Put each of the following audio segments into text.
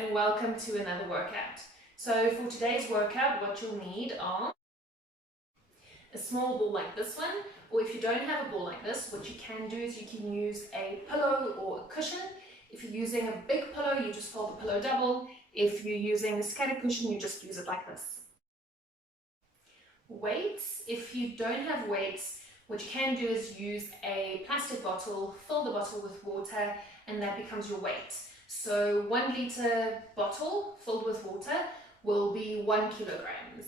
and welcome to another workout. So for today's workout, what you'll need are a small ball like this one, or if you don't have a ball like this, what you can do is you can use a pillow or a cushion. If you're using a big pillow, you just fold the pillow double. If you're using a scattered cushion, you just use it like this. Weights, if you don't have weights, what you can do is use a plastic bottle, fill the bottle with water, and that becomes your weight. So 1 liter bottle filled with water will be 1 kilograms.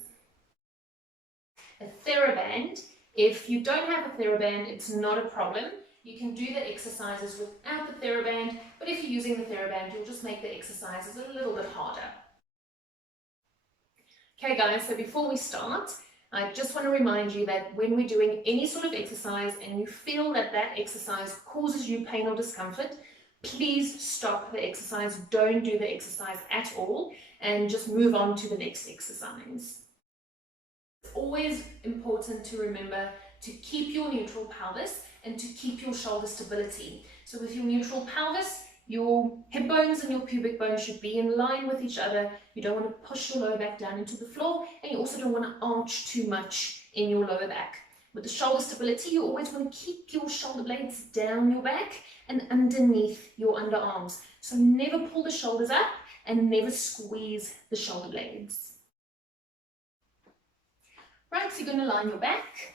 A TheraBand, if you don't have a TheraBand, it's not a problem. You can do the exercises without the TheraBand, but if you're using the TheraBand, you'll just make the exercises a little bit harder. Okay guys, so before we start, I just want to remind you that when we're doing any sort of exercise and you feel that that exercise causes you pain or discomfort, please stop the exercise, don't do the exercise at all, and just move on to the next exercise. It's always important to remember to keep your neutral pelvis and to keep your shoulder stability. So with your neutral pelvis, your hip bones and your pubic bones should be in line with each other. You don't want to push your lower back down into the floor, and you also don't want to arch too much in your lower back. With the shoulder stability, you always want to keep your shoulder blades down your back and underneath your underarms. So never pull the shoulders up and never squeeze the shoulder blades. Right, so you're going to line your back,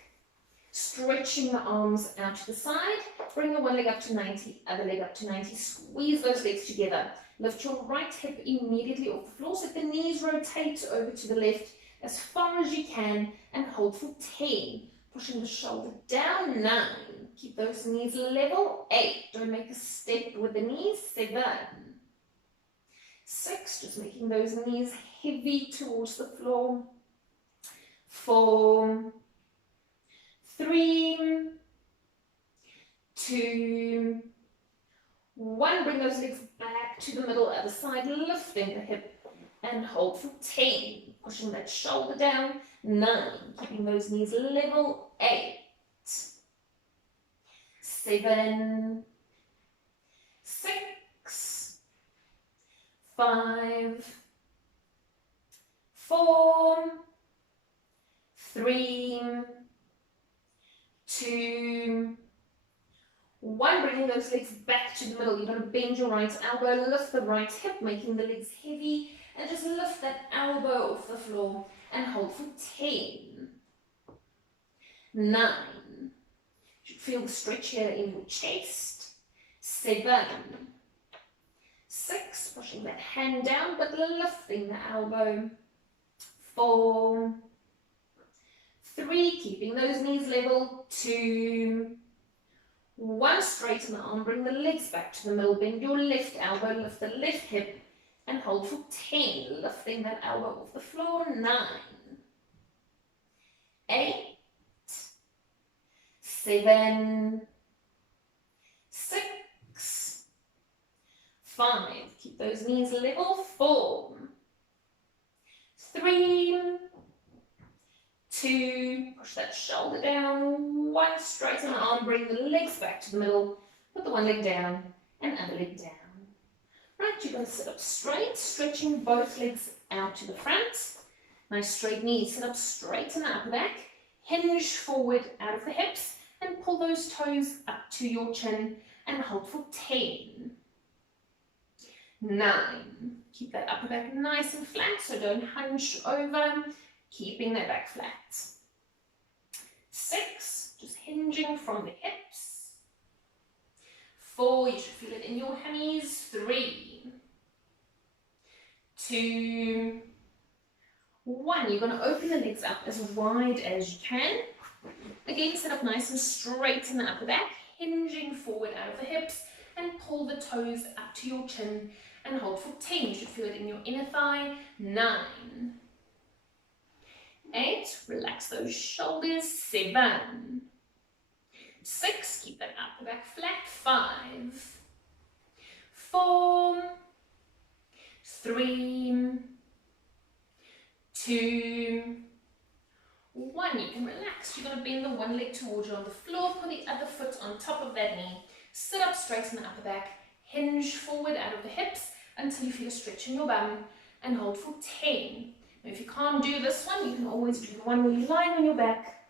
stretching the arms out to the side, bring the one leg up to 90, other leg up to 90, squeeze those legs together. Lift your right hip immediately off the floor so the knees rotate over to the left as far as you can and hold for 10. Pushing the shoulder down, 9. Keep those knees level, 8. Don't make a step with the knees, 7. 6, just making those knees heavy towards the floor. 4, 3, 2, 1. Bring those legs back to the middle, other side, lifting the hip and hold for 10. Pushing that shoulder down, 9. Keeping those knees level, 8, 7, 6, 5, 4, 3, 2, 1. Bringing those legs back to the middle. You're going to bend your right elbow, lift the right hip, making the legs heavy, and just lift that elbow off the floor and hold for 10. 9. You should feel the stretch here in your chest. 7, 6. Pushing that hand down, but lifting the elbow. 4, 3. Keeping those knees level. 2, 1. Straighten the arm, bring the legs back to the middle, bend your left elbow, lift the left hip, and hold for 10, lifting that elbow off the floor. 9, 8, 7, 6, 5. Keep those knees level. 4, 3, 2, push that shoulder down. 1, straighten the arm, bring the legs back to the middle, put the one leg down and other leg down. Right, you're going to sit up straight, stretching both legs out to the front. Nice straight knees, sit up straight in the upper back, hinge forward out of the hips and pull those toes up to your chin and hold for 10. 9, keep that upper back nice and flat, so don't hunch over, keeping that back flat. 6, just hinging from the hips. 4, you should feel it in your hammies. 3, 2, 1. You're going to open the legs up as wide as you can. Again, sit up nice and straight in the upper back, hinging forward out of the hips, and pull the toes up to your chin and hold for 10. You should feel it in your inner thigh. 9, 8, relax those shoulders. 7, 6, keep that upper back flat. 5, 4, 3, 2, 1. You can relax. You're going to bend the one leg towards you on the floor, put the other foot on top of that knee, sit up straight in the upper back, hinge forward out of the hips, until you feel a stretch in your bum, and hold for 10. Now, if you can't do this one, you can always do the one where you're lying on your back,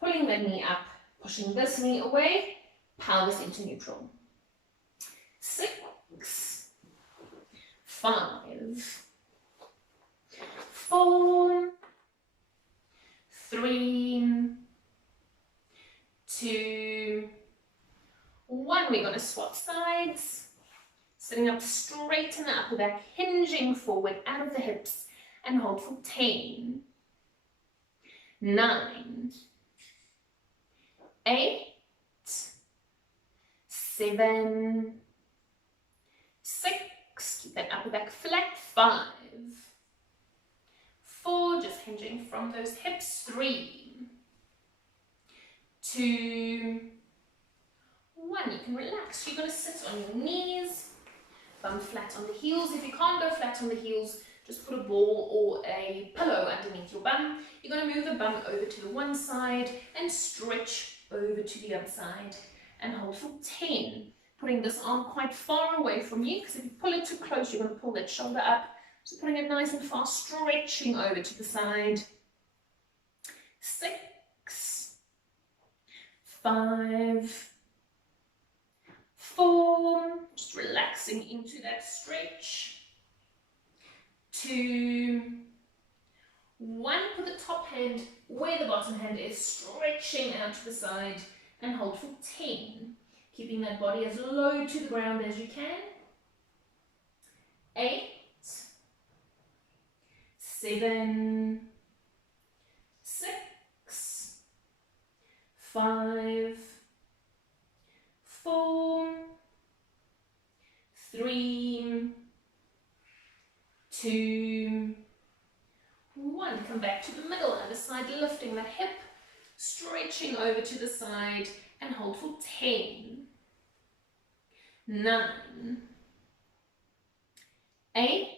pulling that knee up, pushing this knee away, pelvis into neutral. 6, 5, 4, 3, 2, 1. We're going to swap sides. Sitting up straight in the upper back, hinging forward out of the hips, and hold for 10, 9, 8, 7, 6, keep that upper back flat, 5, 4, just hinging from those hips, 3, 2, 1. You can relax. You're going to sit on your knees, bum flat on the heels. If you can't go flat on the heels, just put a ball or a pillow underneath your bum. You're going to move the bum over to the one side and stretch over to the other side and hold for 10. Putting this arm quite far away from you, because if you pull it too close, you're going to pull that shoulder up. So putting it nice and far, stretching over to the side. 6, 5, 4, just relaxing into that stretch. 2, 1, put the top hand where the bottom hand is, stretching out to the side, and hold for 10. Keeping that body as low to the ground as you can. 8, 7, 6, 5, 4, 3, 2, 1. Come back to the middle, other side, lifting the hip, stretching over to the side, and hold for 10, 9, 8,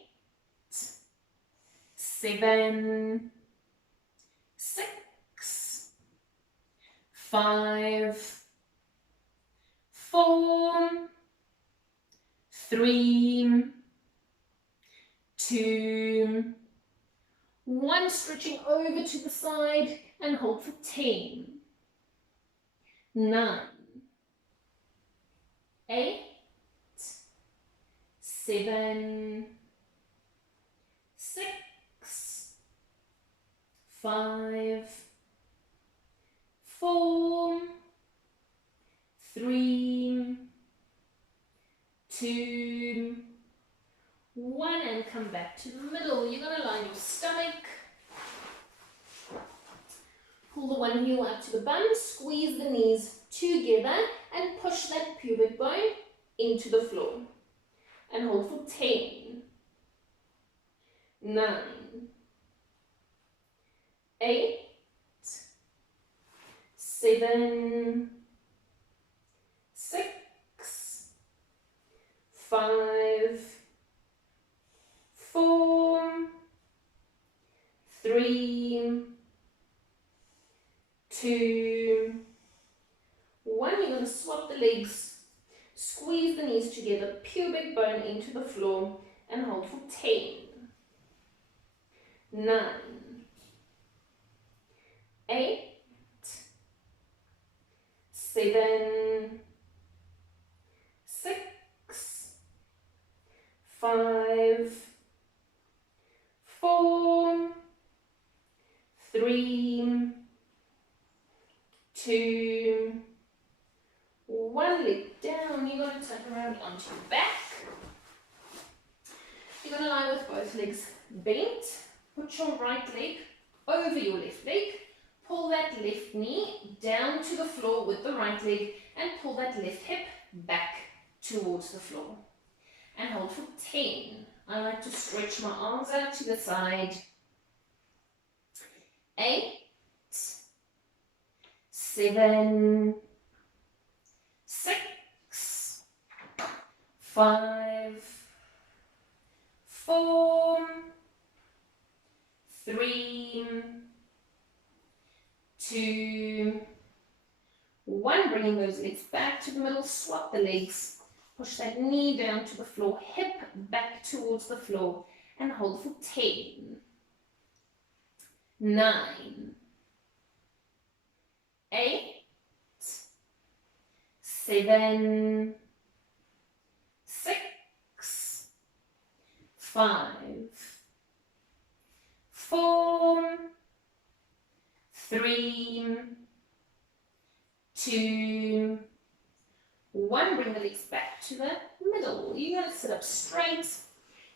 7, 6, 5, 4, 3, 2, 1. Stretching over to the side and hold for 10, 9, 8, 7, 6, 5, 4, 3, 2, 1, and come back to the middle. You're going to line your stomach. Pull the one heel up to the bum, squeeze the knees together, and push that pubic bone into the floor. And hold for 10, 9, 8, 7, 6, 5, 4, 3, 2, 1. You're going to swap the legs, squeeze the knees together, pubic bone into the floor, and hold for 10, 9, 8, 7, 6, 5, 4, 3, 2, 1. Leg down. You're going to turn around onto your back. You're going to lie with both legs bent. Put your right leg over your left leg. Pull that left knee down to the floor with the right leg, and pull that left hip back towards the floor. And hold for 10. I like to stretch my arms out to the side. 8, 7, 6, 5, 4, 3, 2, 1. Bringing those legs back to the middle. Swap the legs. Push that knee down to the floor, hip back towards the floor, and hold for 10, 9, 8, 7, 6, 5, 4, 3, 2, 1. Bring the legs back to the middle. You're going to sit up straight.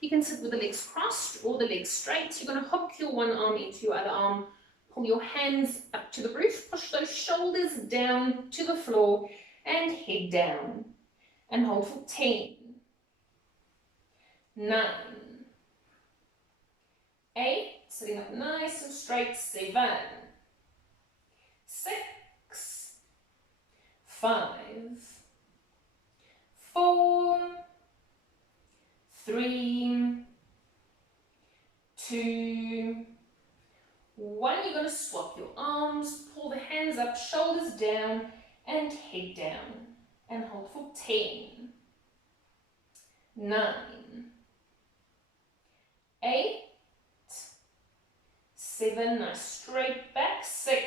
You can sit with the legs crossed or the legs straight. You're going to hook your one arm into your other arm. Pull your hands up to the roof. Push those shoulders down to the floor and head down. And hold for 10, 9, 8, sitting up nice and straight, 7, 6, 5, 4, 3, 2, 1. You're going to swap your arms, pull the hands up, shoulders down, and head down. And hold for 10, 9, 8, 7, nice straight back, 6,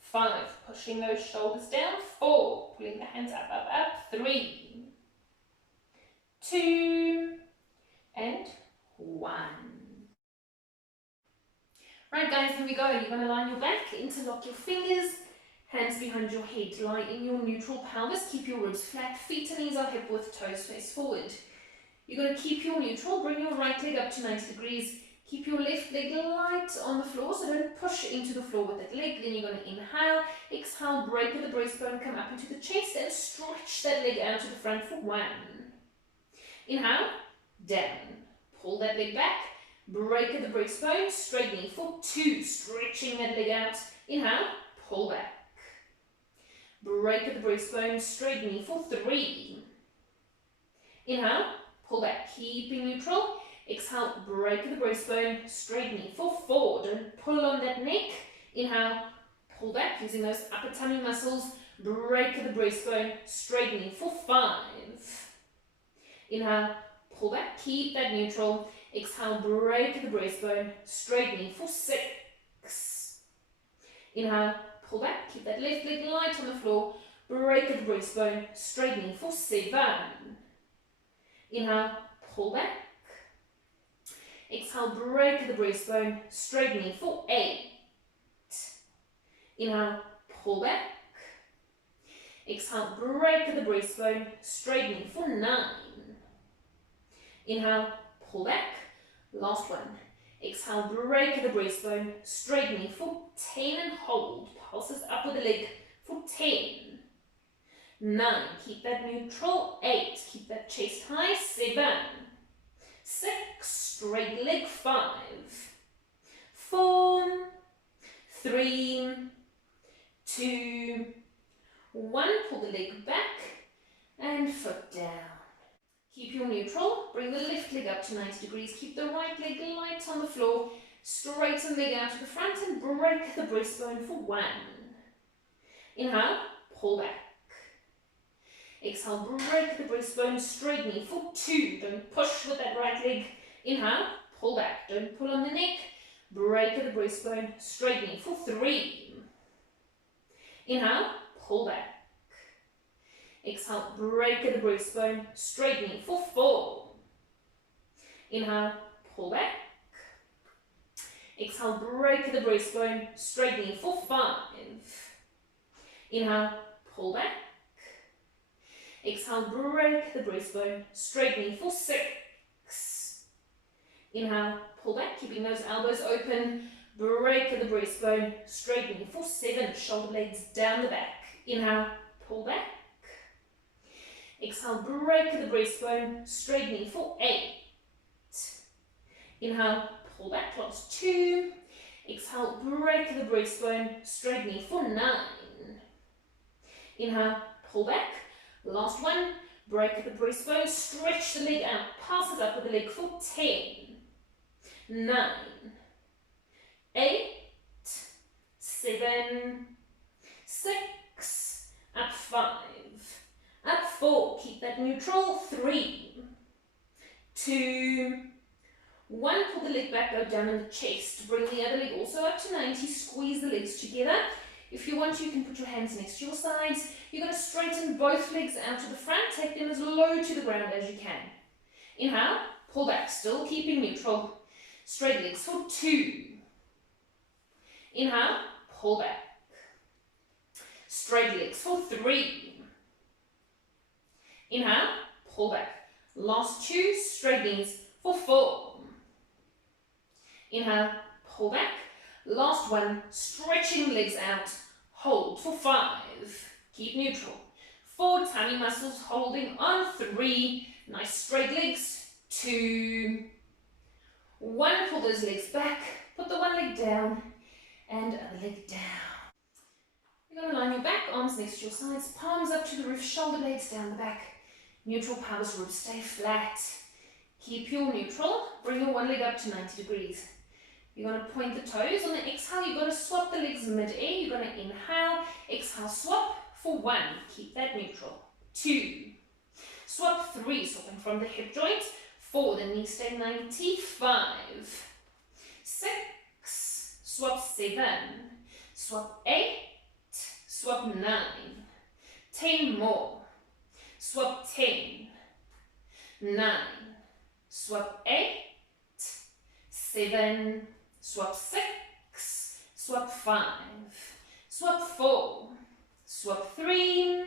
5, pushing those shoulders down, 4, pulling the hands up, up, up, 3, 2, and 1. Right guys, here we go. You're going to line your back, interlock your fingers, hands behind your head, lie in your neutral pelvis, keep your ribs flat, feet and knees are hip width, toes face forward. You're going to keep your neutral, bring your right leg up to 90 degrees, keep your left leg light on the floor, so don't push into the floor with that leg. Then you're going to inhale, exhale, break with the breastbone, come up into the chest and stretch that leg out to the front for 1. Inhale, down, pull that leg back, break at the breastbone, straight knee for 2, stretching that leg out. Inhale, pull back. Break at the breastbone, straight knee for 3. Inhale, pull back, keeping neutral. Exhale, break at the breastbone, straight knee for 4. Don't pull on that neck. Inhale, pull back, using those upper tummy muscles. Break at the breastbone, straight knee for 5. Inhale, pull back, keep that neutral. Exhale, break at the breastbone, straight knee for 6. Inhale, pull back, keep that left leg light on the floor. Break at the breastbone, straight knee for 7. Inhale, pull back. Exhale, break at the breastbone, straight knee for 8. Inhale, pull back. Exhale, break at the breastbone, straight knee for 9. Inhale, pull back. Last one. Exhale, break at the breastbone, straight knee for 10 and hold. Pulses up with the leg for 10. 9, keep that neutral. 8, keep that chest high. 7, 6, straight leg. 5, 4, 3, 2, 1. Pull the leg back and foot down. Keep your neutral. Bring the left leg up to 90 degrees. Keep the right leg light on the floor. Straighten the leg out to the front and break the breastbone for 1. Inhale, pull back. Exhale, break the breastbone, straight knee for 2. Don't push with that right leg. Inhale, pull back. Don't pull on the neck. Break the breastbone, straight knee for 3. Inhale, pull back. Exhale, break at the breastbone, straight knee for 4. Inhale, pull back. Exhale, break at the breastbone, straight knee for 5. Inhale, pull back. Exhale, break the breastbone, straight knee for 6. Inhale, pull back, keeping those elbows open. Break at the breastbone, straight knee for 7. Shoulder blades down the back. Inhale, pull back. Exhale, break at the breastbone, straight knee for 8. Inhale, pull back, last 2. Exhale, break at the breastbone, straight knee for 9. Inhale, pull back. Last 1. Break at the breastbone, stretch the leg out, pass it up with the leg for 10. 9. 8. 7. 6. Up 5. Up 4, keep that neutral. 3, 2, 1, pull the leg back, go down in the chest. Bring the other leg also up to 90, squeeze the legs together. If you want, you can put your hands next to your sides. You're going to straighten both legs out to the front, take them as low to the ground as you can. Inhale, pull back, still keeping neutral. Straight legs for 2. Inhale, pull back. Straight legs for 3. Inhale, pull back. Last 2, straight knees for 4. Inhale, pull back. Last 1, stretching legs out. Hold for 5. Keep neutral. 4, tummy muscles holding on. 3, nice straight legs. 2, 1, pull those legs back. Put the one leg down and other leg down. You're going to line your back, arms next to your sides, palms up to the roof, shoulder blades down the back. Neutral pelvis, ribs stay flat. Keep your neutral. Bring your one leg up to 90 degrees. You're going to point the toes. On the exhale, you're going to swap the legs mid-air. You're going to inhale, exhale, swap for 1. Keep that neutral. 2. Swap 3, swapping from the hip joint. 4, the knee stay 90. 5. 6. Swap 7. Swap 8. Swap 9. 10 more. Swap 10. 9. Swap 8. 7. Swap 6, swap 5, swap 4, swap 3,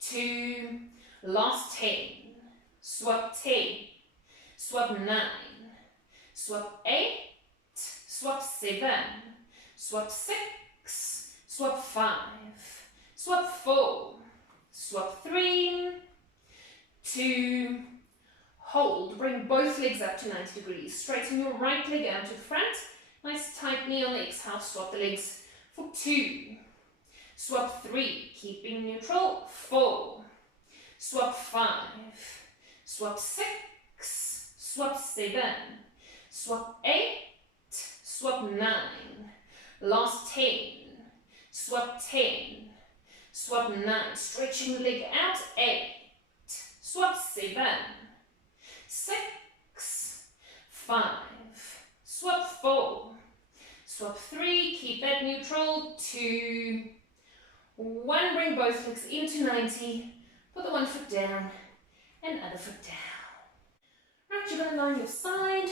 2, last 10, swap 10, swap 9, swap 8, swap 7, swap 6, swap 5, swap 4, swap 3, 2, hold, bring both legs up to 90 degrees. Straighten your right leg out to the front. Nice tight knee on the exhale. Swap the legs for 2. Swap 3, keeping neutral. 4. Swap 5. Swap 6. Swap 7. Swap 8. Swap 9. Last 10. Swap 10. Swap 9. Stretching the leg out. 8. Swap 7. 6, 5, swap 4, swap 3, keep that neutral. 2, 1, bring both legs into 90, put the one foot down and other foot down. Right, you're going to line your side.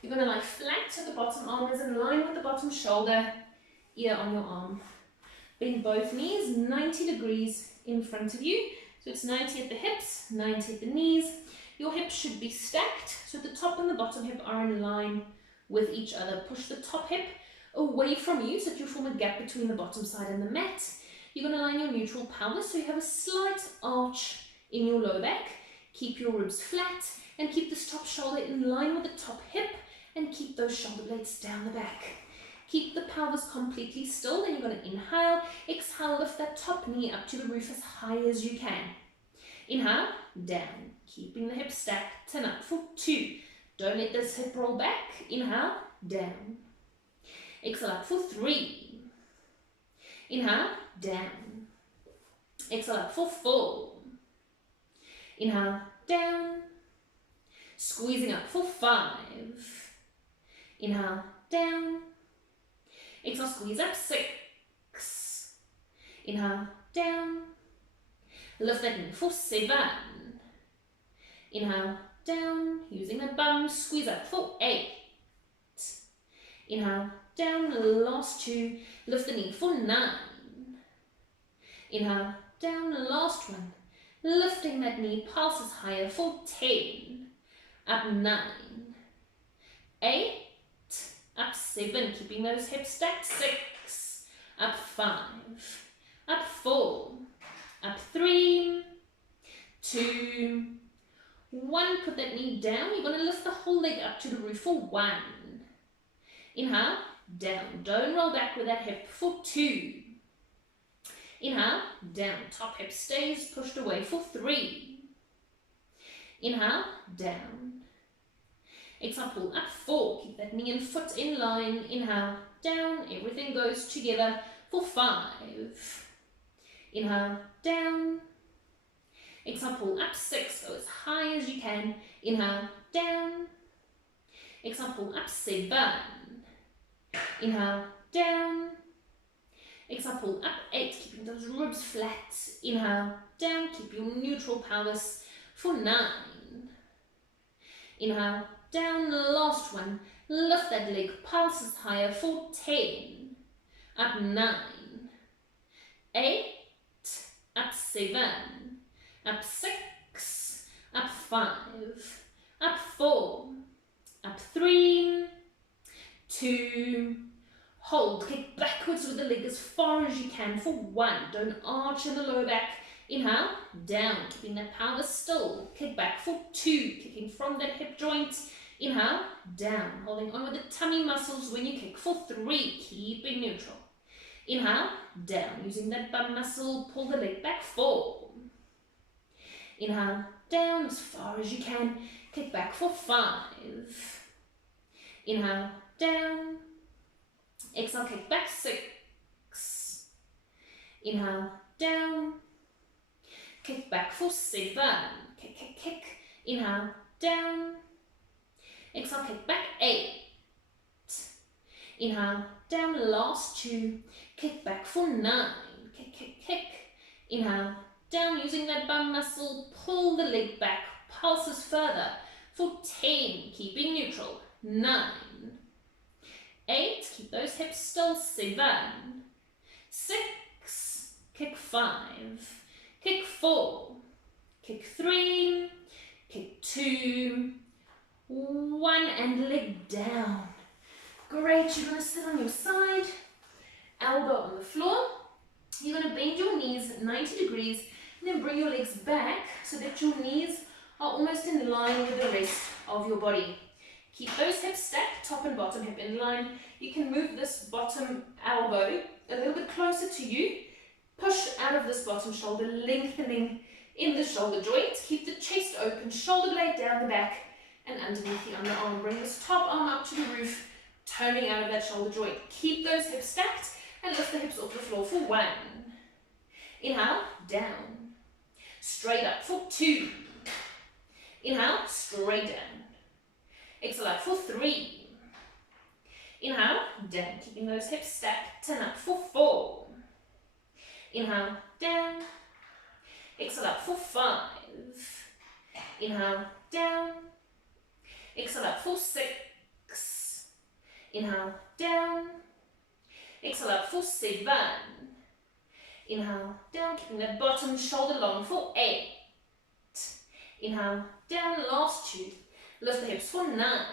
You're going to lie flat to the bottom arm is in line with the bottom shoulder, ear on your arm. Bend both knees 90 degrees in front of you. So it's 90 at the hips, 90 at the knees. Your hips should be stacked, so the top and the bottom hip are in line with each other. Push the top hip away from you so that you form a gap between the bottom side and the mat. You're going to line your neutral pelvis so you have a slight arch in your low back. Keep your ribs flat and keep this top shoulder in line with the top hip and keep those shoulder blades down the back. Keep the pelvis completely still, then you're going to inhale, exhale, lift that top knee up to the roof as high as you can. Inhale, down, keeping the hips stacked, turn up for 2. Don't let this hip roll back. Inhale, down. Exhale up for 3. Inhale, down. Exhale up for 4. Inhale, down. Squeezing up for 5. Inhale, down. Exhale, squeeze up, 6. Inhale, down. Lift that knee for 7. Inhale, down. Using the bum, squeeze up for 8. Inhale, down. Last 2. Lift the knee for 9. Inhale, down. Last 1. Lifting that knee, pulses higher for 10. Up 9. 8. Up 7, keeping those hips stacked. 6. Up 5. Up 4. Up 3. 2. 1. Put that knee down. You're going to lift the whole leg up to the roof for 1. Inhale, down. Don't roll back with that hip for 2. Inhale, down. Top hip stays pushed away for 3. Inhale, down. Exhale, pull up 4. Keep that knee and foot in line. Inhale, down. Everything goes together for 5. Inhale, down. Exhale, pull up 6, go as high as you can. Inhale, down. Exhale, pull up 7. Inhale, down. Exhale, pull up 8, keeping those ribs flat. Inhale, down, keep your neutral pelvis for 9. Inhale, down, last one. Lift that leg, pulses higher for 10. Up 9. 8. Up 7. Up 6. Up 5. Up 4. Up 3. 2. Hold, kick backwards with the leg as far as you can for 1. Don't arch in the lower back. Inhale, down, keeping that pelvis still. Kick back for 2, kicking from that hip joint. Inhale, down, holding on with the tummy muscles when you kick for 3, keeping neutral. Inhale, down, using that bum muscle, pull the leg back 4. Inhale, down as far as you can, kick back for 5. Inhale, down. Exhale, kick back 6. Inhale, down. Kick back for 7. Kick, kick, kick. Inhale, down. Exhale, kick back 8. Inhale, down, last 2. Kick back for 9. Kick, kick, kick. Inhale, down, using that bum muscle, pull the leg back, pulses further for 10, keeping neutral. 9. 8, keep those hips still. 7. 6. Kick 5. Kick 4. Kick 3. Kick 2. 1, and leg down. Great, you're going to sit on your side, elbow on the floor. You're going to bend your knees 90 degrees and then bring your legs back so that your knees are almost in line with the rest of your body. Keep those hips stacked, top and bottom hip in line. You can move this bottom elbow a little bit closer to you. Push out of this bottom shoulder, lengthening in the shoulder joint. Keep the chest open, shoulder blade down the back and underneath the underarm. Bring this top arm up to the roof, toning out of that shoulder joint. Keep those hips stacked and lift the hips off the floor for 1. Inhale, down. Straight up for 2. Inhale, straight down. Exhale out for 3. Inhale, down, keeping those hips stacked. Turn up for 4. Inhale, down. Exhale out for 5. Inhale, down. Exhale out for 6. Inhale, down. Exhale out for 7. Inhale, down, keeping that bottom shoulder long for 8. Inhale, down, last 2. Lift the hips for 9.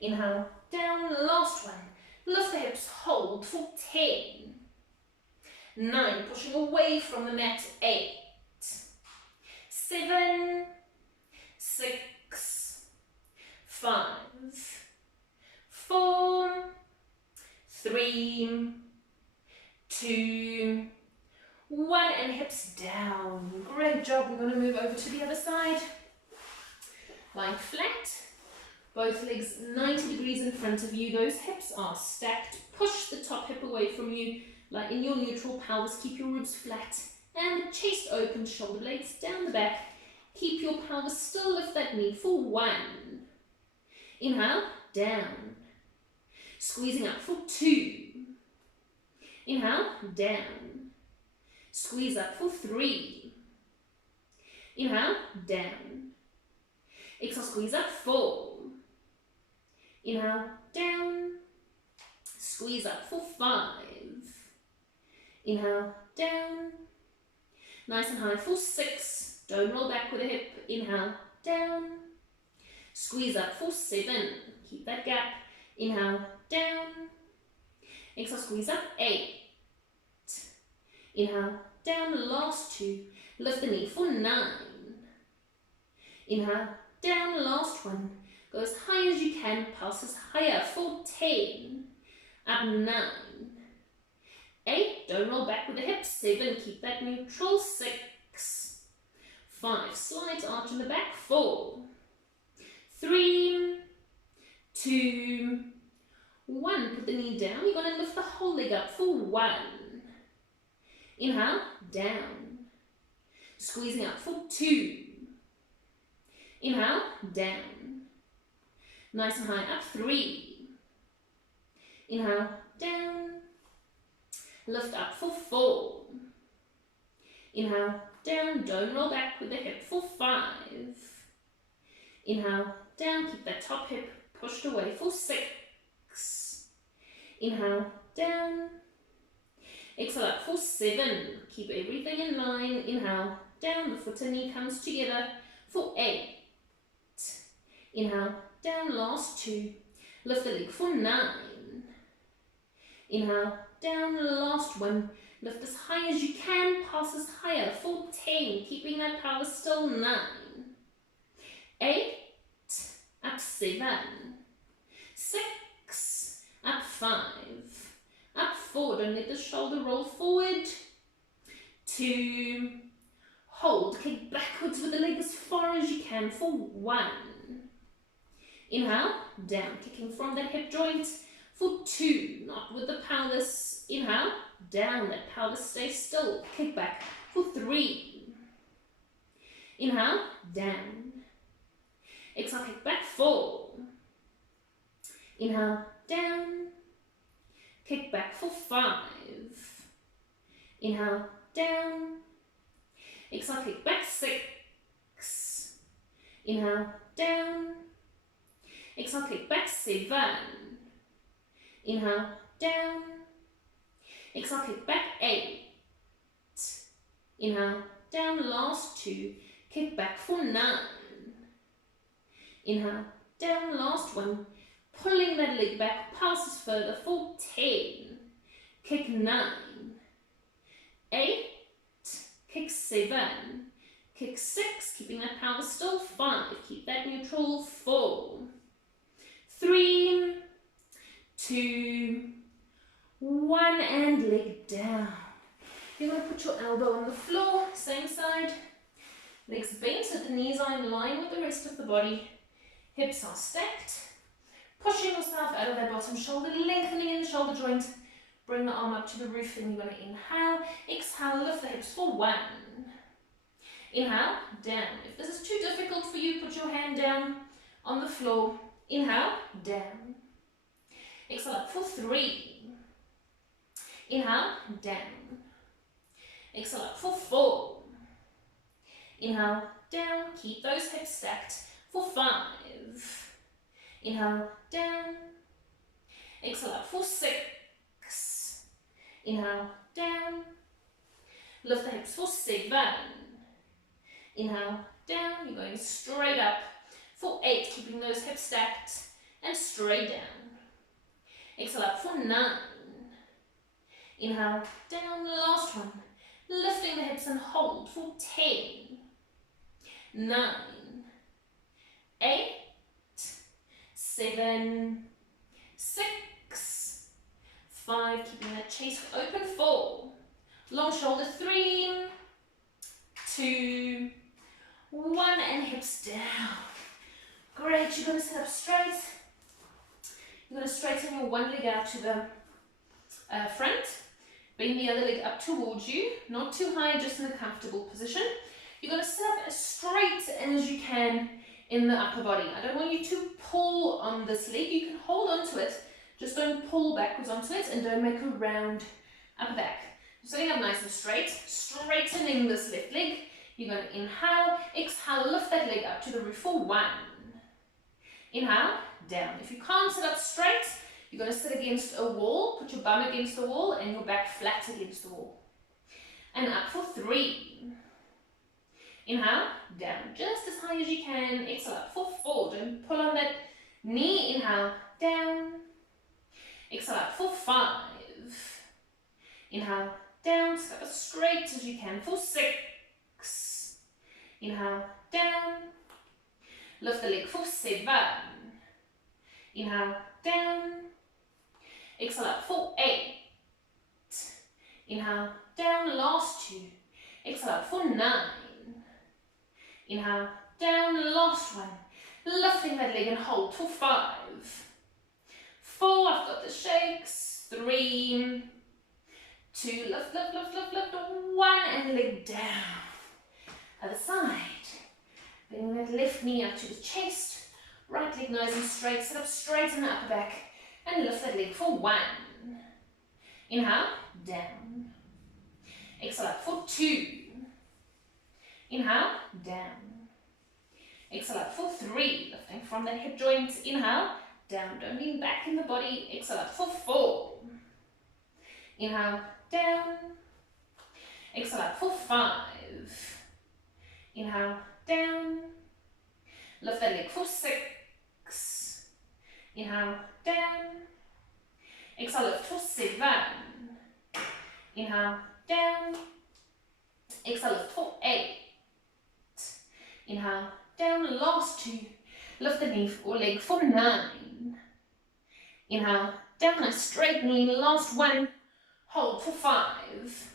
Inhale, down, last one. Lift the hips, hold for 10. 9, pushing away from the mat. 8. 7. 6. 5. 4. 3. 2. 1, and hips down. Great job. We're going to move over to the other side. Lying flat, both legs 90 degrees in front of you. Those hips are stacked. Push the top hip away from you, like in your neutral pelvis. Keep your ribs flat and the chest open, shoulder blades down the back. Keep your pelvis still, lift that knee for 1. Inhale, down. Squeezing up for 2. Inhale, down. Squeeze up for 3. Inhale, down. Exhale, squeeze up, 4. Inhale, down. Squeeze up for 5. Inhale, down. Nice and high for 6. Don't roll back with a hip. Inhale, down. Squeeze up for 7. Keep that gap. Inhale, down. Exhale, squeeze up, 8. Inhale, down, last 2. Lift the knee for 9. Inhale, down, last 1. Go as high as you can, pulses higher for 10. Up 9. 8, don't roll back with the hips. 7, keep that neutral. 6. 5, slight arch in the back. 4. 3. 2. 1, put the knee down. You're going to lift the whole leg up for 1. Inhale, down. Squeezing out for 2. Inhale, down. Nice and high, up 3. Inhale, down. Lift up for 4. Inhale, down, don't roll back with the hip for 5. Inhale, down, keep that top hip pushed away for 6. Inhale, down. Exhale up for 7. Keep everything in line. Inhale, down, the foot and knee comes together for 8. Inhale, down, last 2. Lift the leg for 9. Inhale, down, last 1. Lift as high as you can, passes higher for 10. Keeping that power still. 9. 8. Up 7. 6. Up 5. Up 4. Don't let the shoulder roll forward. 2. Hold. Kick backwards with the leg as far as you can for 1. Inhale, down, kicking from that hip joint for 2. Not with the pelvis. Inhale, down, that pelvis stays still. Kick back for 3. Inhale, down. Exhale, kick back 4. Inhale, down. Kick back for 5. Inhale, down. Exhale, kick back 6. Inhale, down. Exhale, kick back 7. Inhale, down. Exhale, kick back 8. Inhale, down, last 2. Kick back for 9. Inhale, down, last 1. Pulling that leg back, passes further for 10. Kick 9. 8. Kick 7. Kick 6, keeping that power still. 5. Keep that neutral. 4. 3, 2, 1, and leg down. You're going to put your elbow on the floor, same side. Legs bent so the knees are in line with the rest of the body. Hips are stacked. Pushing yourself out of that bottom shoulder, lengthening in the shoulder joint. Bring the arm up to the roof, and you're going to inhale. Exhale, lift the hips for 1. Inhale, down. If this is too difficult for you, put your hand down on the floor. Inhale, down. Exhale up for 3. Inhale, down. Exhale up for 4. Inhale, down. Keep those hips stacked for 5. Inhale, down. Exhale up for 6. Inhale, down. Lift the hips for 7. Inhale, down. You're going straight up for 8, keeping those hips stacked and straight down. Exhale up for 9. Inhale, down, last one. Lifting the hips and hold for 10. 9. 8. 7. 6. 5. Keeping that chest open. 4. Long shoulder. 3. 2. 1. And hips down. Great. You're going to sit up straight. You're going to straighten your one leg out to the front. Bring the other leg up towards you. Not too high, just in a comfortable position. You're going to sit up as straight as you can in the upper body. I don't want you to pull on this leg. You can hold onto it. Just don't pull backwards onto it, and don't make a round upper back. Sitting up nice and straight. Straightening this left leg. You're going to inhale. Exhale. Lift that leg up to the roof for 1. Inhale, down. If you can't sit up straight, you're going to sit against a wall. Put your bum against the wall and your back flat against the wall. And up for 3. Inhale, down just as high as you can. Exhale up for 4. Don't pull on that knee. Inhale, down. Exhale up for 5. Inhale, down. Sit up as straight as you can for 6. Inhale, down. Lift the leg for 7. Inhale, down. Exhale up for 8. Inhale, down, last 2. Exhale up for 9. Inhale, down, last 1. Lifting that leg and hold for 5. 4, I've got the shakes. 3, 2, lift, lift, lift, lift, lift, 1, and leg down. Other side. Bringing that left knee up to the chest, right leg nice and straight, sit up straight in the upper back, and lift that leg for 1. Inhale, down. Exhale up for 2. Inhale, down. Exhale up for 3, lifting from the hip joint. Inhale, down, don't lean back in the body. Exhale up for 4. Inhale, down. Exhale up for 5. Inhale, down. Lift that leg for 6. Inhale, down. Exhale, lift for 7. Inhale, down. Exhale, lift for 8. Inhale, down. Last 2. Lift the knee or leg for 9. Inhale, down, nice straight knee. Last 1. Hold for 5.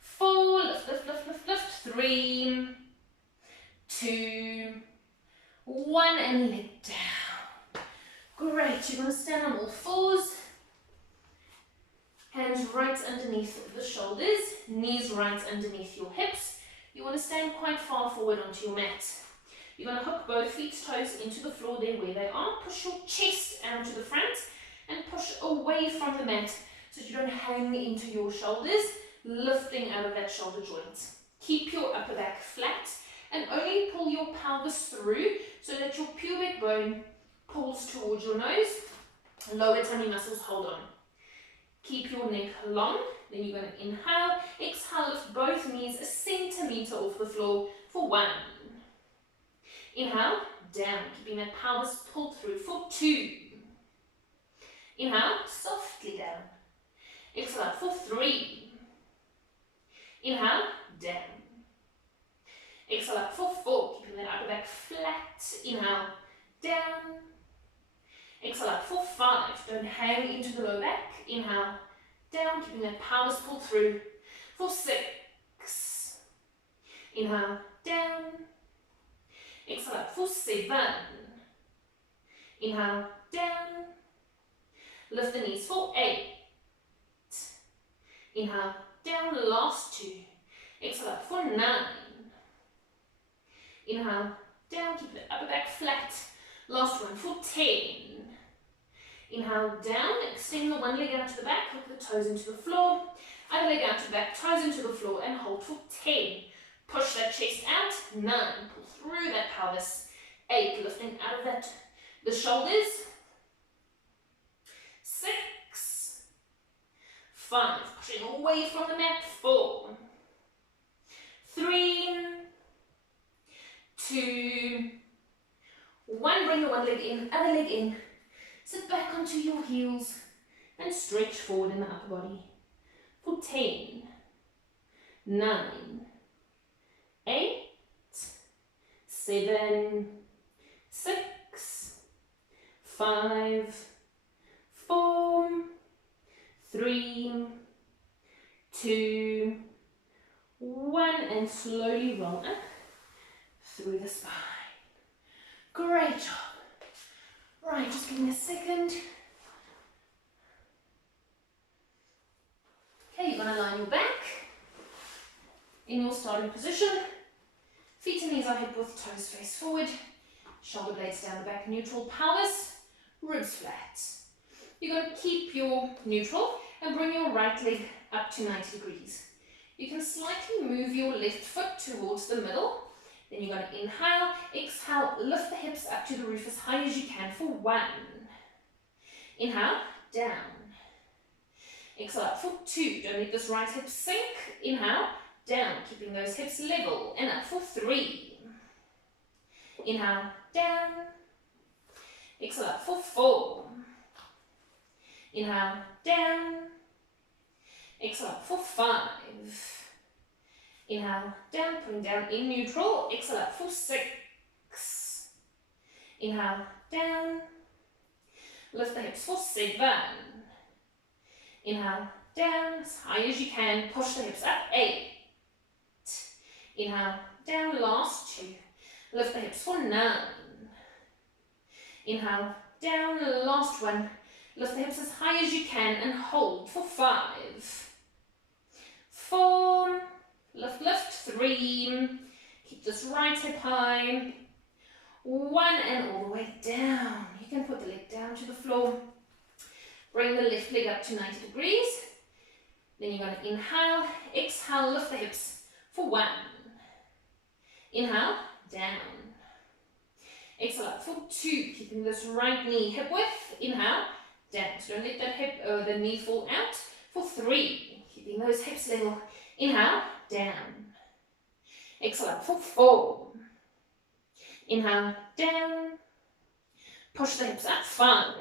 4. Lift, lift, lift, lift, lift. 3, 2, 1, and leg down. Great. You're going to stand on all fours. Hands right underneath the shoulders, knees right underneath your hips. You want to stand quite far forward onto your mat. You're going to hook both feet, toes into the floor there where they are. Push your chest out to the front and push away from the mat so that you don't hang into your shoulders, lifting out of that shoulder joint. Keep your upper back flat and only pull your pelvis through so that your pubic bone pulls towards your nose. Lower tummy muscles hold on. Keep your neck long. Then you're going to inhale, exhale, lift both knees a centimeter off the floor for 1. Inhale, down, keeping that pelvis pulled through for 2. Inhale, softly down. Exhale up for 3. Inhale, down. Exhale up for 4, keeping that upper back flat. Inhale, down. Exhale up for 5. Don't hang into the lower back. Inhale, down, keeping that pelvis pulled through for 6. Inhale, down. Exhale up for 7. Inhale, down. Lift the knees for 8. Inhale, down, last 2. Exhale up for 9. Inhale, down, keep the upper back flat. Last one for 10. Inhale, down, extend the one leg out to the back, hook the toes into the floor. Other leg out to the back, toes into the floor, and hold for 10. Push that chest out. 9, pull through that pelvis. 8, lifting out of that, the shoulders. 6, 5, pushing away from the mat. 4, 3, 2, 1. Bring the one leg in, other leg in. Sit back onto your heels and stretch forward in the upper body for 10, 9, 8, 7, 6, 5, 4, 3, 2, 1, and slowly roll up through the spine. Great job. Right, just give me a second. Okay, you're going to lie your back in your starting position. Feet and knees are hip width, toes face forward. Shoulder blades down the back, neutral pelvis, ribs flat. You're going to keep your neutral and bring your right leg up to 90 degrees. You can slightly move your left foot towards the middle. Then you're going to inhale, exhale, lift the hips up to the roof as high as you can for 1. Inhale, down. Exhale up for 2. Don't let this right hip sink. Inhale, down, keeping those hips level, and up for 3. Inhale, down. Exhale up for 4. Inhale, down. Exhale up for 5. Inhale, down, putting down in neutral. Exhale up for 6. Inhale, down. Lift the hips for 7. Inhale, down, as high as you can. Push the hips up. 8. Inhale, down, last 2. Lift the hips for 9. Inhale, down, last 1. Lift the hips as high as you can and hold for 5. 4, lift, lift, 3, keep this right hip high, 1, and all the way down. You can put the leg down to the floor, bring the left leg up to 90 degrees, then you're going to inhale, exhale, lift the hips for 1, inhale, down, exhale up for 2, keeping this right knee hip width, inhale, down, so don't let that hip or the knee fall out, for 3, keeping those hips level, inhale, down, exhale up for 4, inhale, down, push the hips up, 5,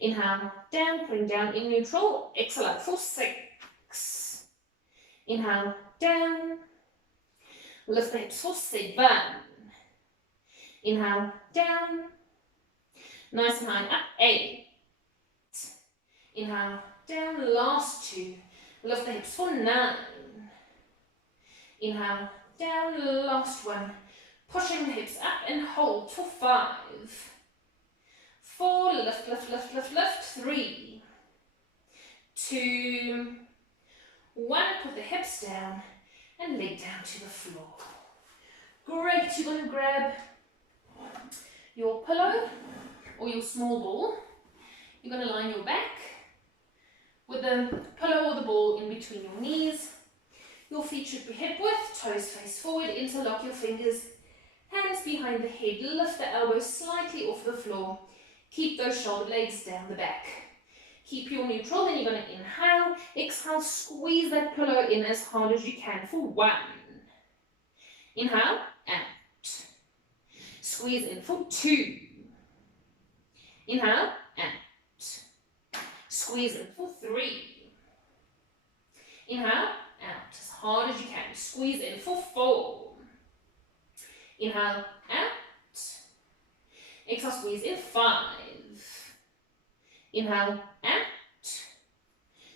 inhale, down, putting down in neutral, exhale up for 6, inhale, down, lift the hips for 7, inhale, down, nice and high, up, 8, inhale, down, last 2, lift the hips for 9, inhale, down, last 1, pushing the hips up and hold for 5, 4, lift, lift, lift, lift, lift, 3, 2, 1, put the hips down and leg down to the floor. Great, you're going to grab your pillow or your small ball. You're going to lie on your back with the pillow or the ball in between your knees. Your feet should be hip width, toes face forward, interlock your fingers, hands behind the head, lift the elbows slightly off the floor. Keep those shoulder blades down the back. Keep your neutral, then you're going to inhale, exhale, squeeze that pillow in as hard as you can for 1. Inhale, out. Squeeze in for 2. Inhale, out. Squeeze in for 3. Inhale, out as hard as you can. Squeeze in for 4. Inhale, out. Exhale, squeeze in 5. Inhale, out.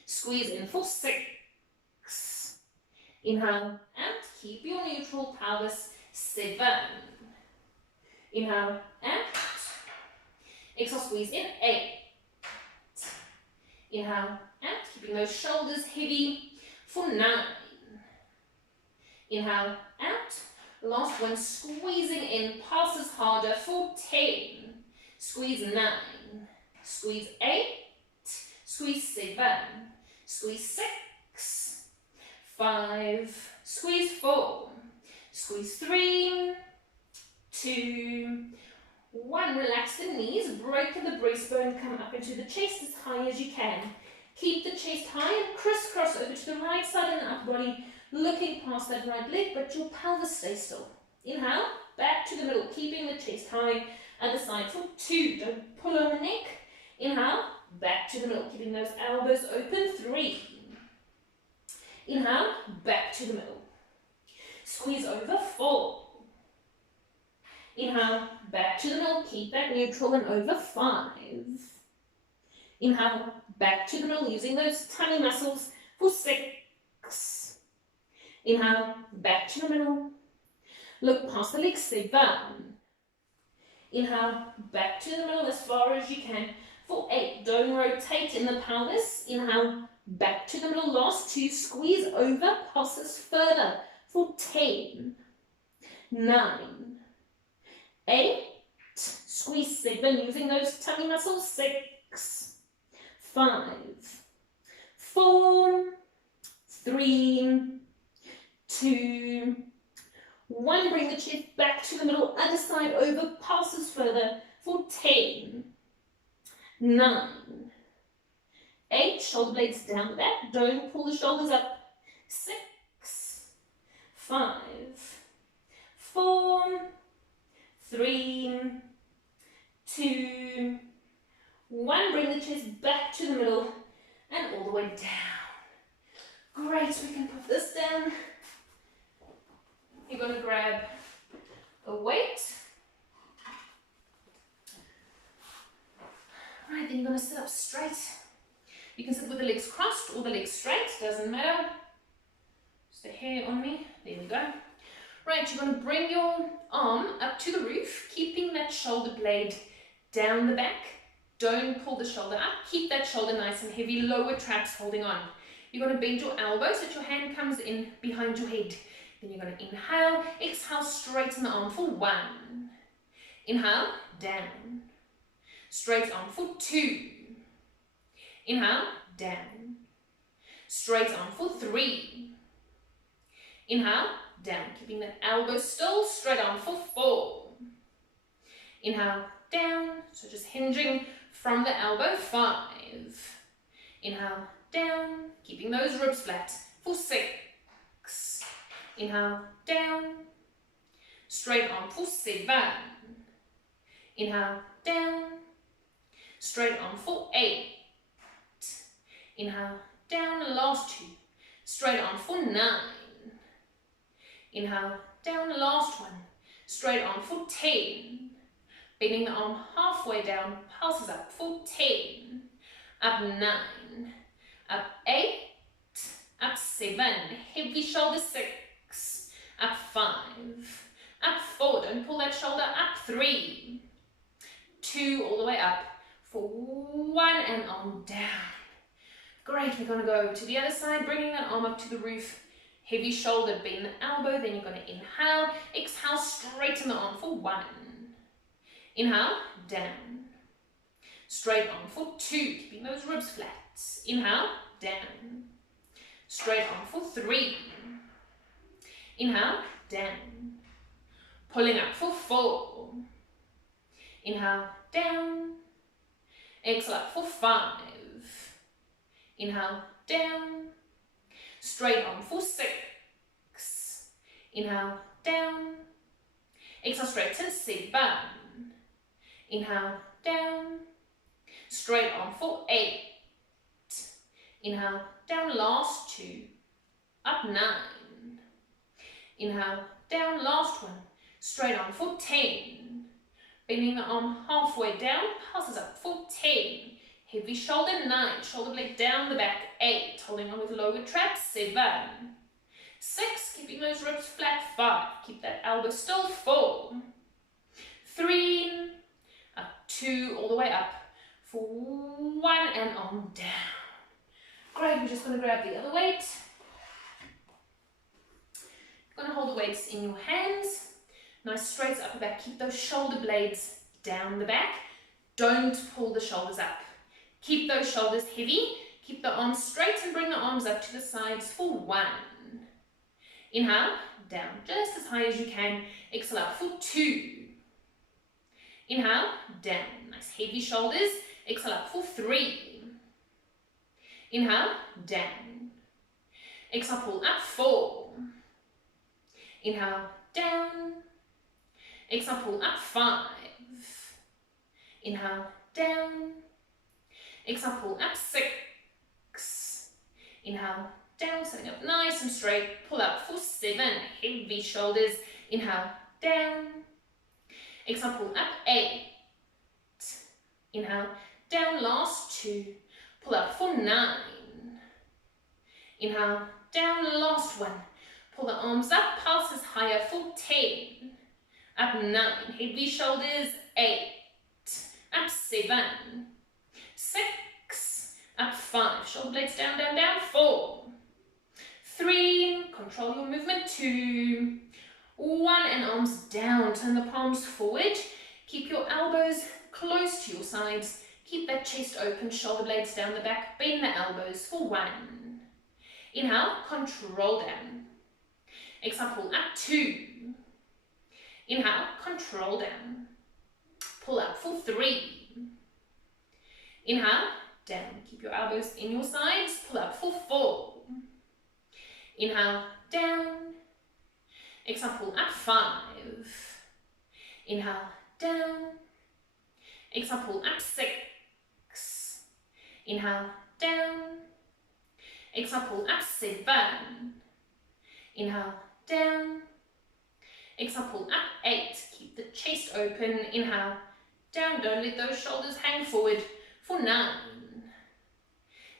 Squeeze in for 6. Inhale, out. Keep your neutral pelvis, 7. Inhale, out. Exhale, squeeze in, 8. Inhale, out. Keeping those shoulders heavy for 9. Inhale, out. Last one, squeezing in, passes harder for 10. Squeeze 9. Squeeze 8. Squeeze 7. Squeeze 6. 5. Squeeze 4. Squeeze 3. 2. 1. Relax the knees, break the breastbone, come up into the chest as high as you can. Keep the chest high and crisscross over to the right side and the upper body, looking past that right leg, but your pelvis stays still. Inhale, back to the middle, keeping the chest high. Other side for 2. Don't pull on the neck. Inhale, back to the middle, keeping those elbows open. 3. Inhale, back to the middle. Squeeze over. 4. Inhale, back to the middle, keep that neutral and over. 5. Inhale, back to the middle, using those tummy muscles for 6. Inhale, back to the middle. Look past the legs, 7. Inhale, back to the middle as far as you can for 8. Don't rotate in the pelvis. Inhale, back to the middle. Last 2. Squeeze over, passes further for 10. 9. 8. Squeeze 7 using those tummy muscles. 6. 5. 4. 3. 2. 1. Bring the chest back to the middle. Other side over, passes further for 10. 9. 8. Shoulder blades down the back. Don't pull the shoulders up. 6. 5. 4. 3. 2. 1. Bring the chest back to the middle and all the way down. Great, we can put this down. You're going to grab a weight. Right, then you're going to sit up straight. You can sit with the legs crossed or the legs straight, doesn't matter. Just a hair on me. There we go. Right, you're going to bring your arm up to the roof, keeping that shoulder blade down the back. Don't pull the shoulder up. Keep that shoulder nice and heavy. Lower traps holding on. You're going to bend your elbow so that your hand comes in behind your head. Then you're going to inhale, exhale, straighten the arm for 1. Inhale, down. Straight arm for 2. Inhale, down. Straight arm for 3. Inhale, down. Keeping that elbow still, straight arm for 4. Inhale, down. So just hinging from the elbow, 5. Inhale, down. Keeping those ribs flat for 6. Inhale, down. Straight arm for 7. Inhale, down. Straight arm for 8. Inhale, down, last 2. Straight arm for 9. Inhale, down, last 1. Straight arm for 10. Bending the arm halfway down, pulses up for 10. Up 9. Up 8. Up 7. Heavy shoulder 6. Up 5. Up 4. Don't pull that shoulder. Up 3. 2 all the way up for 1 and arm down. Great, we're going to go over to the other side, bringing that arm up to the roof. Heavy shoulder, bend the elbow, then you're going to inhale, exhale, straighten the arm for 1. Inhale, down. Straight arm for 2, keeping those ribs flat. Inhale, down. Straight arm for 3. Inhale, down. Pulling up for 4. Inhale, down. Exhale up for 5. Inhale, down. Straight arm for 6. Inhale, down. Exhale, straighten 7. Inhale, down. Straight arm for 8. Inhale, down, last 2. Up 9. Inhale, down, last 1. Straight arm for 10. Bending the arm halfway down, passes up for 10. Heavy shoulder, 9. Shoulder blade down the back, 8. Holding on with lower trap, 7. 6. Keeping those ribs flat, 5. Keep that elbow still, 4. 3. Up 2, all the way up for 1 and arm down. Great, we're just going to grab the other weight. You're going to hold the weights in your hands. Nice straight upper back. Keep those shoulder blades down the back. Don't pull the shoulders up. Keep those shoulders heavy. Keep the arms straight and bring the arms up to the sides for 1. Inhale, down just as high as you can. Exhale up for 2. Inhale, down. Nice heavy shoulders. Exhale up for 3. Inhale, down. Exhale, pull up, 4. Inhale, down. Exhale, pull up, 5. Inhale, down. Exhale, pull up, 6. Inhale, down, sitting up nice and straight. Pull up for 7. Heavy shoulders. Inhale, down. Exhale, pull up, 8. Inhale, down, last 2. Pull up for 9. Inhale, down, last 1. Pull the arms up, pulses higher for 10. Up 9, heavy shoulders, 8. Up 7. 6. Up 5, shoulder blades down, down, down, 4. 3, control your movement, 2. 1, and arms down. Turn the palms forward. Keep your elbows close to your sides. Keep that chest open, shoulder blades down the back. Bend the elbows for 1. Inhale, control down. Exhale, pull up, 2. Inhale, control down. Pull up for 3. Inhale, down. Keep your elbows in your sides. Pull up for 4. Inhale, down. Exhale, pull up, 5. Inhale, down. Exhale, pull up, 6. Inhale, down. Exhale, pull up, 7. Inhale, down. Exhale, pull up, 8. Keep the chest open. Inhale, down. Don't let those shoulders hang forward for 9.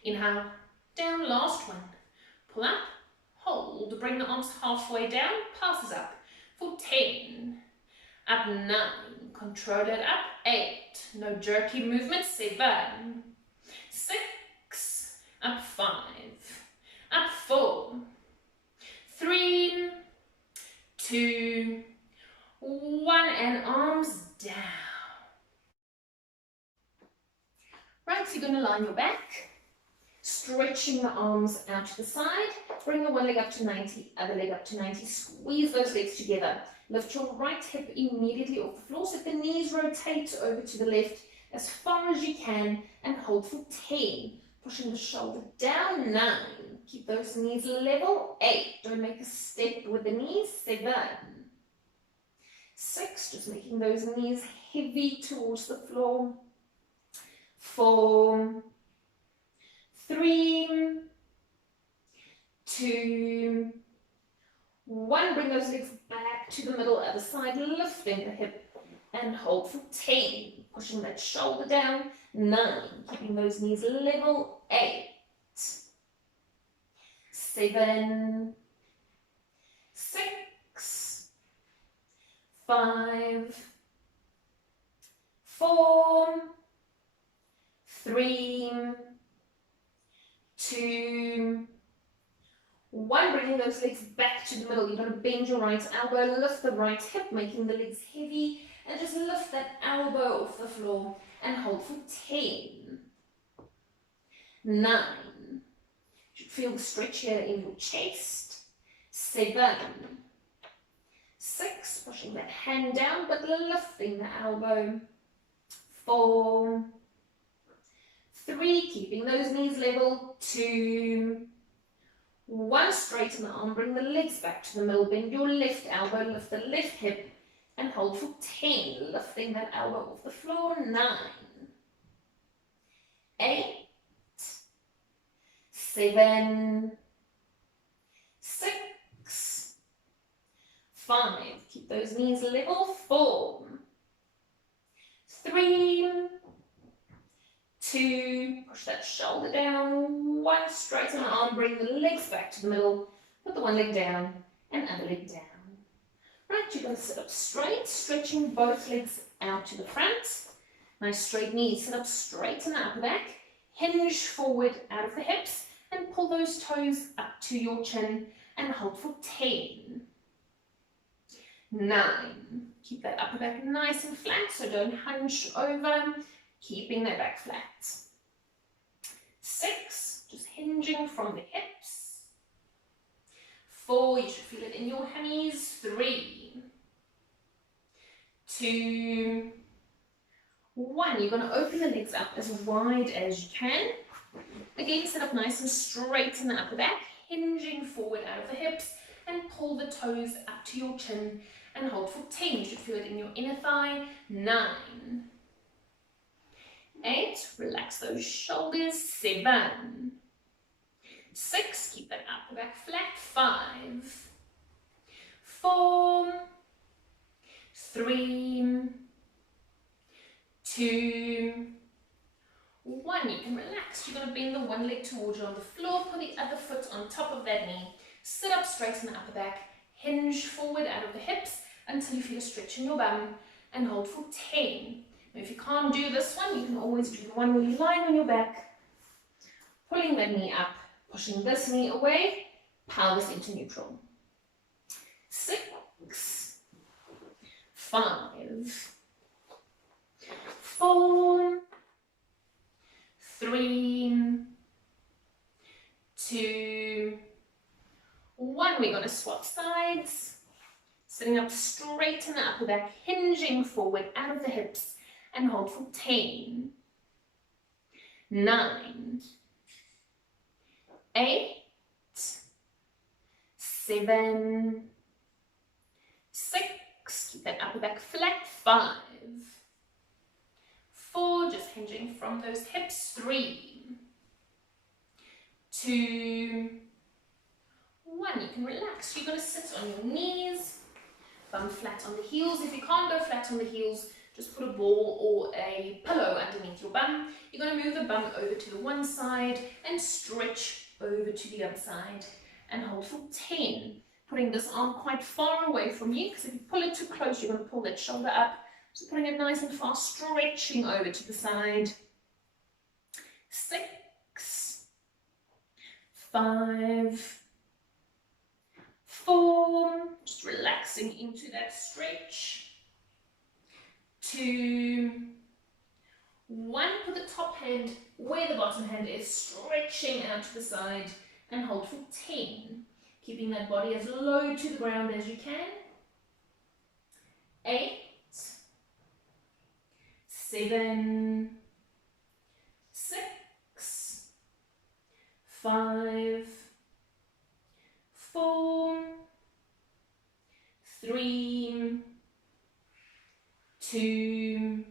Inhale, down, last 1. Pull up, hold. Bring the arms halfway down, passes up for 10. Up 9. Control it up, 8. No jerky movement, 7. 6. Up 5. Up 4, 3, 2, 1, and arms down. Right, so you're going to lie on your back, stretching the arms out to the side. Bring the one leg up to 90, other leg up to 90. Squeeze those legs together. Lift your right hip immediately off the floor so that the knees rotate over to the left as far as you can, and hold for 10. Pushing the shoulder down, 9. Keep those knees level, 8. Don't make a step with the knees, 7. 6, just making those knees heavy towards the floor. 4, 3, 2, 1. Bring those legs back to the middle, other side, lifting the hip and hold for 10. Pushing that shoulder down, 9. Keeping those knees level, 8, 7, 6, 5, 4, 3, 2, 1. Bringing those legs back to the middle. You're going to bend your right elbow, lift the right hip, making the legs heavy, and just lift that elbow off the floor and hold for 10. 9. You should feel the stretch here in your chest. 7, 6. Pushing that hand down but lifting the elbow. 4, 3. Keeping those knees level. 2, 1. Straighten the arm, bring the legs back to the middle, bend your left elbow, lift the left hip, and hold for 10, lifting that elbow off the floor. 9, 8, 7, 6, 5. Keep those knees level. 4, 3, 2. Push that shoulder down. 1. Straighten the arm, bring the legs back to the middle. Put the one leg down and other leg down. Right, you're going to sit up straight, stretching both legs out to the front. Nice straight knees. Sit up straight in the upper back. Hinge forward out of the hips and pull those toes up to your chin and hold for 10. 9. Keep that upper back nice and flat, so don't hunch over. Keeping that back flat. 6. Just hinging from the hips. 4. You should feel it in your hammies. 3, 2, 1. You're going to open the legs up as wide as you can. Again, sit up nice and straight in the upper back, hinging forward out of the hips, and pull the toes up to your chin and hold for 10. You should feel it in your inner thigh. 9, 8. Relax those shoulders. 7, 6. Keep that upper back flat. 5, 4, 3, 2, 1. You can relax. You're going to bend the one leg towards you on the floor. Put the other foot on top of that knee. Sit up straight in the upper back. Hinge forward out of the hips until you feel a stretch in your bum and hold for 10. Now, if you can't do this one, you can always do the one where you're lying on your back, pulling that knee up, pushing this knee away, pelvis into neutral. 6, 5, 4, 3, 2, 1. We're going to swap sides. Sitting up straight in the upper back, hinging forward out of the hips, and hold for 10, 9, 8, 7, 6. Keep that upper back flat. 5, 4. Just hinging from those hips. 3, 2, 1. You can relax. You're going to sit on your knees, bum flat on the heels. If you can't go flat on the heels, just put a ball or a pillow underneath your bum. You're going to move the bum over to the one side and stretch over to the other side and hold for 10. Putting this arm quite far away from you, because if you pull it too close, you're going to pull that shoulder up. So putting it nice and far, stretching over to the side. 6, 5, 4, just relaxing into that stretch. 2, 1, put the top hand where the bottom hand is, stretching out to the side, and hold for 10. Keeping that body as low to the ground as you can. 8, 7, 6, 5, 4, 3, 2,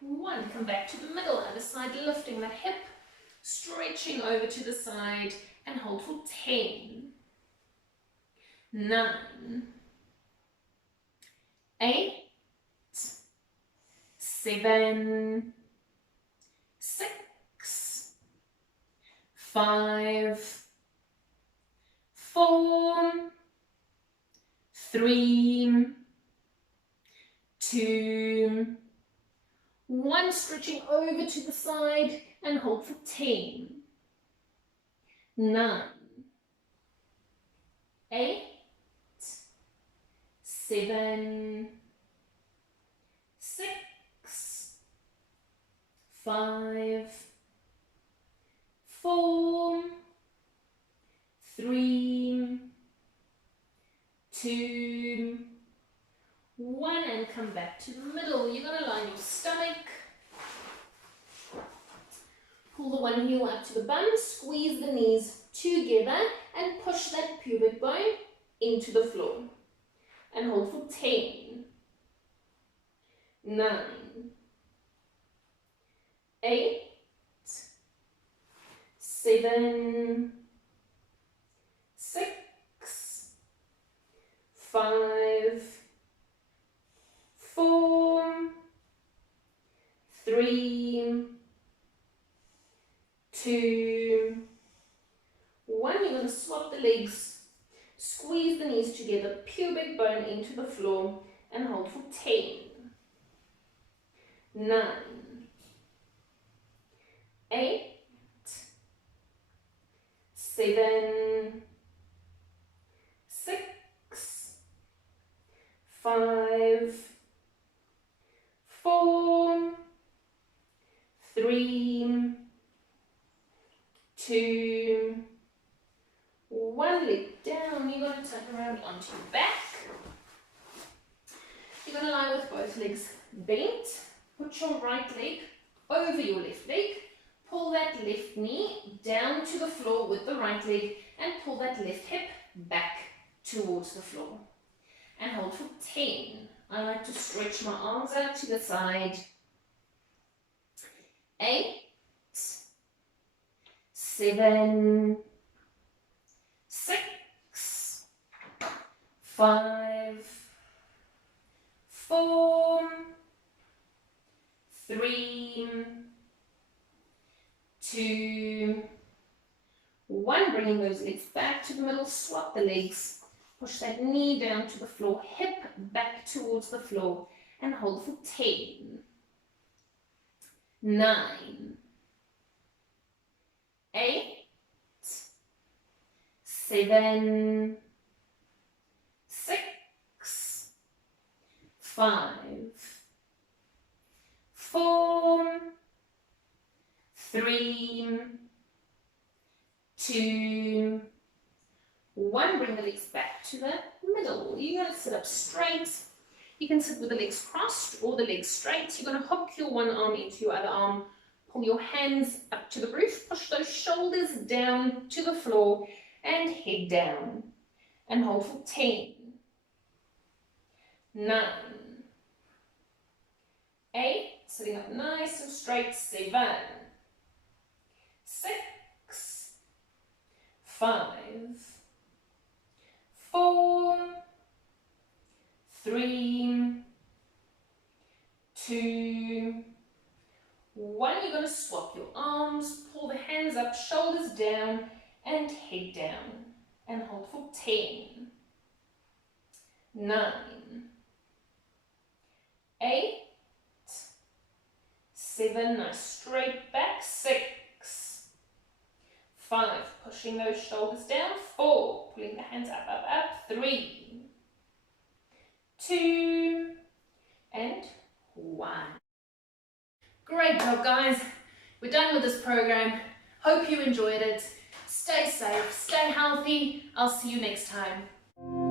1. Come back to the middle, other side, lifting the hip, stretching over to the side, and hold for 10, 9, 8, 7, 6, 5, 4, 3, 2, 1. Stretching over to the side and hold for 10, 9, 8, 7, 6, 5, 4, 3, 2, 1, and come back to the middle. You're going to line your stomach. Pull the one heel up to the bum, squeeze the knees together, and push that pubic bone into the floor. And hold for 10, 9, 8, 7, 6, 5, 4, 3, 2, 1. You're going to swap the legs, squeeze the knees together, pubic bone into the floor, and hold for 10, 9, 8, 7, 6, 5, 4, 3, 2, 1. Leg down. You're going to turn around onto your back. You're going to lie with both legs bent. Put your right leg over your left leg. Pull that left knee down to the floor with the right leg and pull that left hip back towards the floor. And hold for 10. I like to stretch my arms out to the side. 8, 7, 6, 5, 4, 3, 2, 1. Bringing those legs back to the middle, swap the legs. Push that knee down to the floor, hip back towards the floor, and hold for 10, 9, 8, 7, 6, 5, 4, 3, 2, 1. Bring the legs back to the middle. You're going to sit up straight. You can sit with the legs crossed or the legs straight. You're going to hook your one arm into your other arm. Pull your hands up to the roof. Push those shoulders down to the floor and head down. And hold for 10, 9, 8, sitting up nice and straight, 7, 6, 5, 4, 3, 2, 1. You're going to swap your arms, pull the hands up, shoulders down, and head down. And hold for 10, 9, 8, 7, nice straight back, 6, 5, pushing those shoulders down. 4, pulling the hands up, up, up. 3, 2, and 1. Great job, guys. We're done with this program. Hope you enjoyed it. Stay safe, stay healthy. I'll see you next time.